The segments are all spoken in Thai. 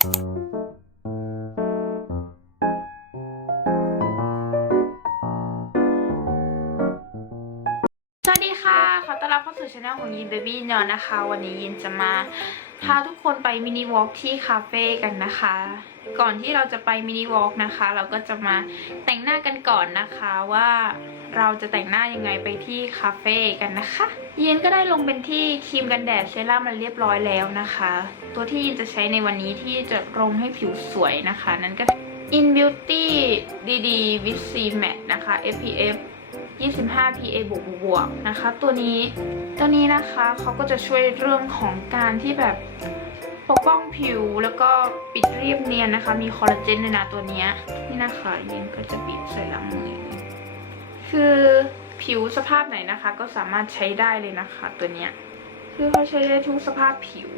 สวัสดีค่ะ ขอต้อนรับเข้าสู่ช anel ของยินเบบี้เนนะคะ วันนี้ยินจะมาพาทุกคนไปมินิวอล์กที่คาเฟ่กันนะคะ ก่อนที่เราจะไปมินิวอล์กนะคะ เราก็จะมาแต่งหน้ากันก่อนนะคะว่า เราจะแต่งหน้ายังไงไปที่คาเฟ่กันนะคะยินก็ได้ลงเป็นที่ครีมกันแดดเซรั่มมันเรียบร้อยแล้วนะคะ ตัวที่ยินจะใช้ในวันนี้ที่จะลงให้ผิวสวยนะคะ นั่นก็ In Beauty DD with C Matte นะคะ SPF 25 PA บวกบวกนะคะ ตัวนี้ตัวนี้นะคะเขาก็จะช่วยเรื่องของการที่แบบปกป้องผิวแล้วก็ปิดเรียบเนียนนะคะ มีคอลลาเจนด้วยนะตัวนี้นี่นะคะยินก็จะบีบใส่หลังมือ คือผิวสภาพไหนนะคะ ก็สามารถใช้ได้เลยนะคะ ตัวเนี้ยคือเขาใช้ได้ทุกสภาพผิว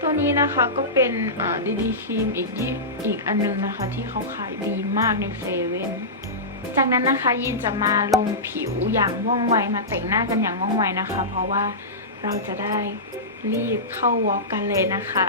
ตัวนี้นะคะก็เป็นดีดีครีมอีกยี่อีกอันนึงนะคะ ที่เขาขายดีมากในเซเว่น จากนั้นนะคะยินจะมาลงผิวอย่างว่องไวมาแต่งหน้ากันอย่างว่องไวนะคะ เพราะว่าเราจะได้รีบเข้าวอล์กกันเลยนะคะ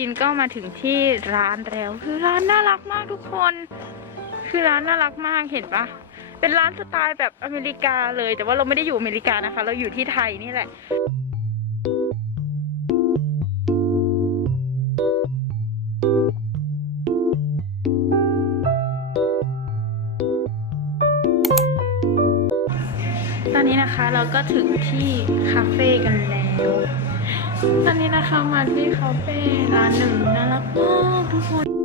ยินก็มาถึงที่ร้านแล้วคือร้านน่ารักมากทุกคน คือร้านน่ารักมากเห็นปะเป็นร้านสไตล์แบบอเมริกาเลย แต่ว่าเราไม่ได้อยู่อเมริกานะคะ เราอยู่ที่ไทยนี่แหละตอนนี้นะคะเราก็ถึงที่คาเฟ่กันแล้ว ตอนนี้นะคะมาที่คาเฟ่ร้านหนึ่งน่ารักมากทุกคน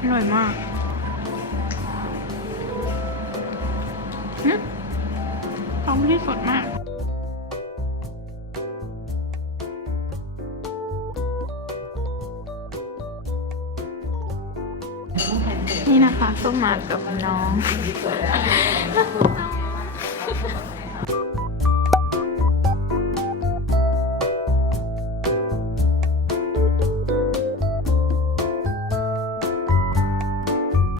อร่อยมากอืมสตรอเบอรี่สดมาก นี่นะคะส้มมากับน้อง